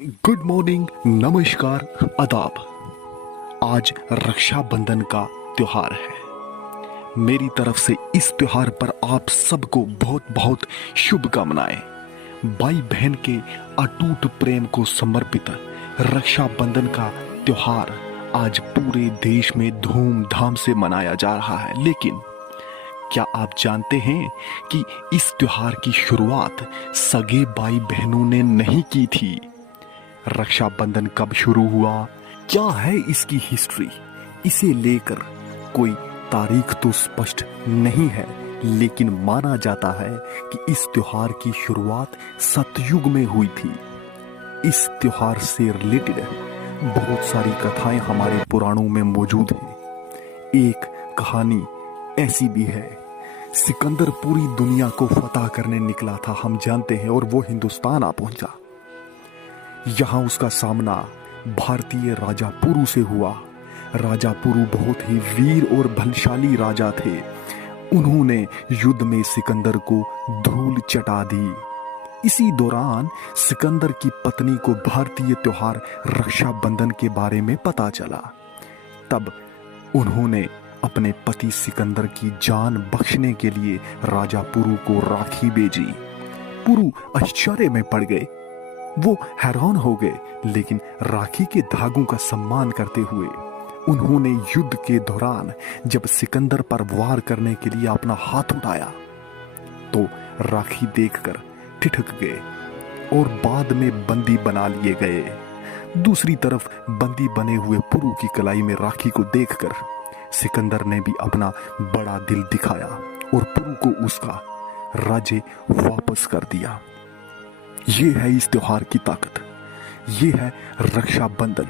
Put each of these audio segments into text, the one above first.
Good morning, नमस्कार, आदाब। आज रक्षाबंधन का त्योहार है। मेरी तरफ से इस त्योहार पर आप सबको बहुत बहुत शुभकामनाएं। भाई बहन के अटूट प्रेम को समर्पित रक्षाबंधन का त्योहार आज पूरे देश में धूमधाम से मनाया जा रहा है। लेकिन क्या आप जानते हैं कि इस त्योहार की शुरुआत सगे भाई बहनों ने नहीं की थी? रक्षाबंधन कब शुरू हुआ, क्या है इसकी हिस्ट्री, इसे लेकर कोई तारीख तो स्पष्ट नहीं है, लेकिन माना जाता है कि इस त्योहार की शुरुआत सतयुग में हुई थी। इस त्योहार से रिलेटेड बहुत सारी कथाएं हमारे पुराणों में मौजूद हैं। एक कहानी ऐसी भी है, सिकंदर पूरी दुनिया को फतह करने निकला था, हम जानते हैं, और वो हिंदुस्तान आ पहुंचा। यहां उसका सामना भारतीय राजा पुरु से हुआ। राजा पुरु बहुत ही वीर और बलशाली राजा थे। उन्होंने युद्ध में सिकंदर को धूल चटा दी। इसी दौरान सिकंदर की पत्नी को भारतीय त्योहार रक्षाबंधन के बारे में पता चला। तब उन्होंने अपने पति सिकंदर की जान बख्शने के लिए राजा पुरु को राखी भेजी। पुरु आश्चर्य में पड़ गए, वो हैरान हो गए, लेकिन राखी के धागों का सम्मान करते हुए उन्होंने युद्ध के दौरान जब सिकंदर पर वार करने के लिए अपना हाथ उठाया तो राखी देखकर ठिठक गए और बाद में बंदी बना लिए गए। दूसरी तरफ बंदी बने हुए पुरु की कलाई में राखी को देखकर सिकंदर ने भी अपना बड़ा दिल दिखाया और पुरु को उसका राज्य वापस कर दिया। ये है इस त्योहार की ताकत, ये है रक्षाबंधन।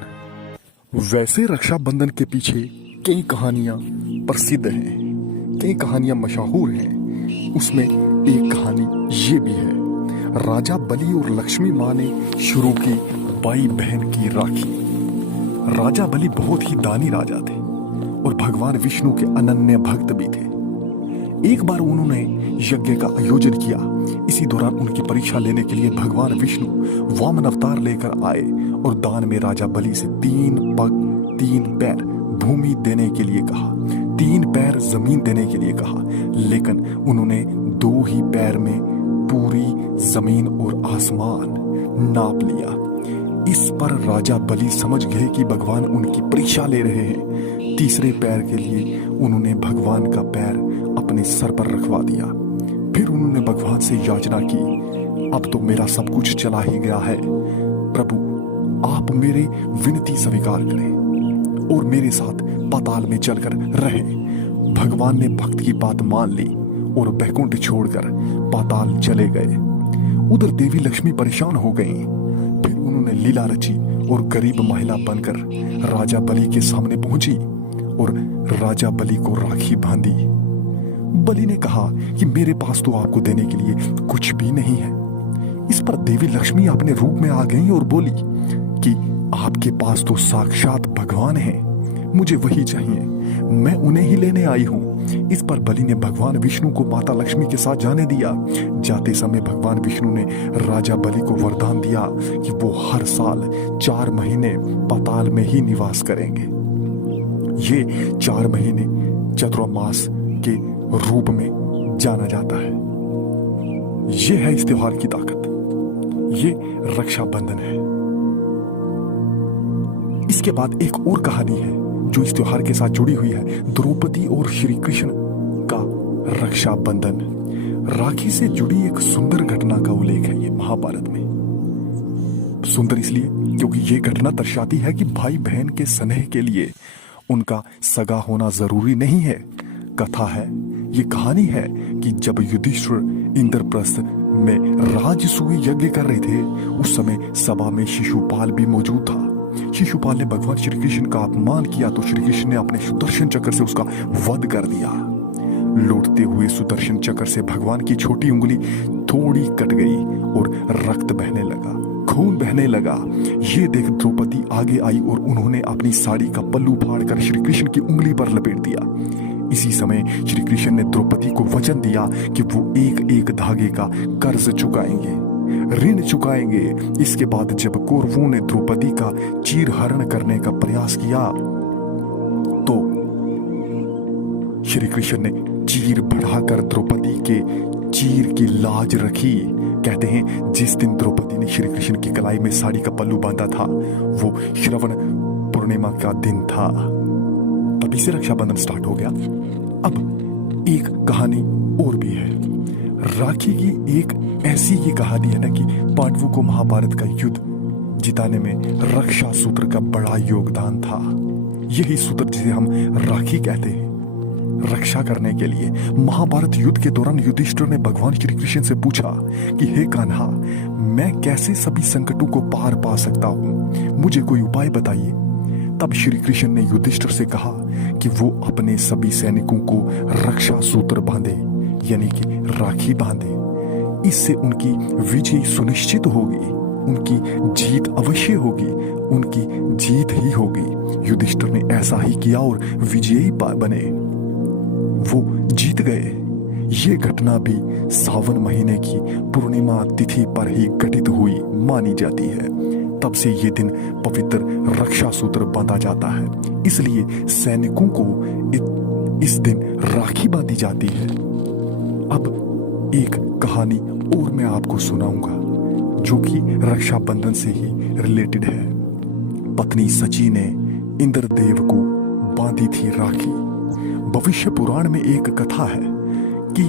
वैसे रक्षाबंधन के पीछे कई कहानियां प्रसिद्ध हैं, कई कहानियां मशहूर हैं। उसमें एक कहानी ये भी है, राजा बलि और लक्ष्मी माँ ने शुरू की भाई बहन की राखी। राजा बलि बहुत ही दानी राजा थे और भगवान विष्णु के अनन्य भक्त भी थे। एक बार उन्होंने यज्ञ का आयोजन किया। इसी दौरान उनकी परीक्षा लेने के लिए भगवान विष्णु वामन अवतार लेकर आए और दान में राजा बलि से 3 पग 3 पैर भूमि देने के लिए कहा, 3 पैर जमीन देने के लिए कहा, लेकिन उन्होंने 2 ही पैर में पूरी जमीन और आसमान नाप लिया। इस पर राजा बलि समझ गए कि भगवान उनकी परीक्षा ले रहे हैं। तीसरे पैर के लिए उन्होंने भगवान का पैर अपने सर पर रखवा दिया। फिर उन्होंने भगवान से याचना की, अब तो मेरा सब कुछ चला ही गया है, प्रभु आप मेरी विनती स्वीकार करें और मेरे साथ पाताल में चलकर रहें। भगवान ने भक्त की बात मान ली और बैकुंठ छोड़कर पाताल चले गए। उधर देवी लक्ष्मी परेशान हो गईं। फिर उन्होंने लीला रची और गरीब महिला बनकर राजा बलि के सामने पहुंची और राजा बलि को राखी बांधी। बलि ने कहा कि मेरे पास तो आपको देने के लिए कुछ भी नहीं है। इस पर देवी लक्ष्मी अपने रूप में आ गई और बोली कि आपके पास तो साक्षात भगवान है, मुझे वही चाहिए, मैं उन्हें ही लेने आई हूं। इस पर बलि ने भगवान विष्णु को माता लक्ष्मी के साथ जाने दिया। जाते समय भगवान विष्णु ने राजा बलि को वरदान दिया कि वो हर साल 4 महीने पाताल में ही निवास करेंगे। ये 4 महीने चातुर्मास के रूप में जाना जाता है। ये है इस त्योहार की ताकत, ये रक्षाबंधन है। इसके बाद एक और कहानी है जो इस त्योहार के साथ जुड़ी हुई है, द्रौपदी और श्री कृष्ण का रक्षाबंधन। राखी से जुड़ी एक सुंदर घटना का उल्लेख है ये महाभारत में। सुंदर इसलिए क्योंकि ये घटना दर्शाती है कि भाई बहन के स्नेह के लिए उनका सगा होना जरूरी नहीं है। कथा है, ये कहानी है कि जब युधिष्ठिर इंद्रप्रस्थ में राजसूय यज्ञ कर रहे थे, उस समय सभा में शिशुपाल भी मौजूद था। शिशुपाल ने भगवान श्री कृष्ण का अपमान किया तो श्री कृष्ण ने अपने सुदर्शन चक्र से उसका वध कर दिया। लौटते हुए सुदर्शन चक्र से भगवान की छोटी उंगली थोड़ी कट गई और रक्त बहने लगा, खून बहने लगा। ये देख द्रौपदी आगे आई और उन्होंने अपनी साड़ी का पल्लू फाड़कर श्री कृष्ण की उंगली पर लपेट दिया। इसी समय श्री कृष्ण ने द्रौपदी को वचन दिया कि वो एक एक धागे का कर्ज चुकाएंगे। ऋण चुकाएंगे। इसके बाद जब कौरवों ने द्रौपदी का चीरहरण करने का प्रयास किया तो श्री कृष्ण ने चीर बढ़ाकर द्रौपदी के चीर की लाज रखी। कहते हैं जिस दिन द्रौपदी ने श्री कृष्ण की कलाई में साड़ी का पल्लू बांधा था वो श्रवण पूर्णिमा का दिन था। तभी से रक्षाबंधन स्टार्ट हो गया। अब एक कहानी और भी है। राखी की एक ऐसी ये कहानी है ना कि पांडवों को महाभारत का युद्ध जिताने में रक्षा सूत्र का बड़ा योगदान था। यही सूत्र जिसे हम राखी कहते हैं, रक्षा करने के लिए महाभारत युद्ध के दौरान युधिष्ठिर ने भगवान श्री कृष्ण से पूछा कि हे कान्हा, मैं कैसे सभी संकटों को पार पा सकता हूं, मुझे कोई उपाय बताइए। तब श्री कृष्ण ने युधिष्ठिर से कहा कि वो अपने सभी सैनिकों को रक्षा सूत्र बांधे, यानी कि राखी बांधे। इससे उनकी विजय सुनिश्चित होगी, उनकी जीत अवश्य होगी, उनकी जीत ही होगी। युधिष्ठिर ने ऐसा ही किया और विजयी बने, वो जीत गए। ये घटना भी सावन महीने की पूर्णिमा तिथि पर ही घटित हुई मानी जाती है। तब से ये दिन पवित्र रक्षा सूत्र बांधा जाता है, इसलिए सैनिकों को इस दिन राखी बांधी जाती है। अब एक कहानी और मैं आपको सुनाऊंगा जो कि रक्षाबंधन से ही रिलेटेड है। पत्नी सची ने इंद्रदेव को बांधी थी राखी। भविष्य पुराण में एक कथा है कि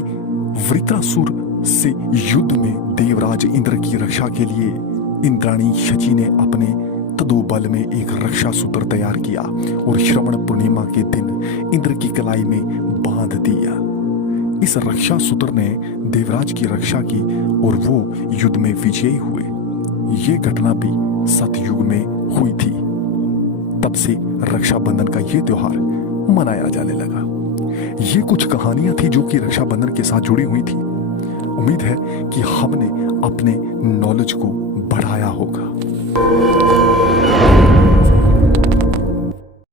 वृत्रासुर से युद्ध में देवराज इंद्र की रक्षा के लिए इंद्राणी शची ने अपने तदोबल में एक रक्षा सूत्र तैयार किया और श्रवण पूर्णिमा के दिन इंद्र की कलाई में बांध दिया। इस रक्षा सूत्र ने देवराज की रक्षा की और वो युद्ध में विजयी हुए। ये घटना भी सतयुग में हुई थी। तब से रक्षाबंधन का ये त्योहार मनाया जाने लगा। ये कुछ कहानियां थी जो कि रक्षाबंधन के साथ जुड़ी हुई थी। उम्मीद है कि हमने अपने नॉलेज को बढ़ाया होगा।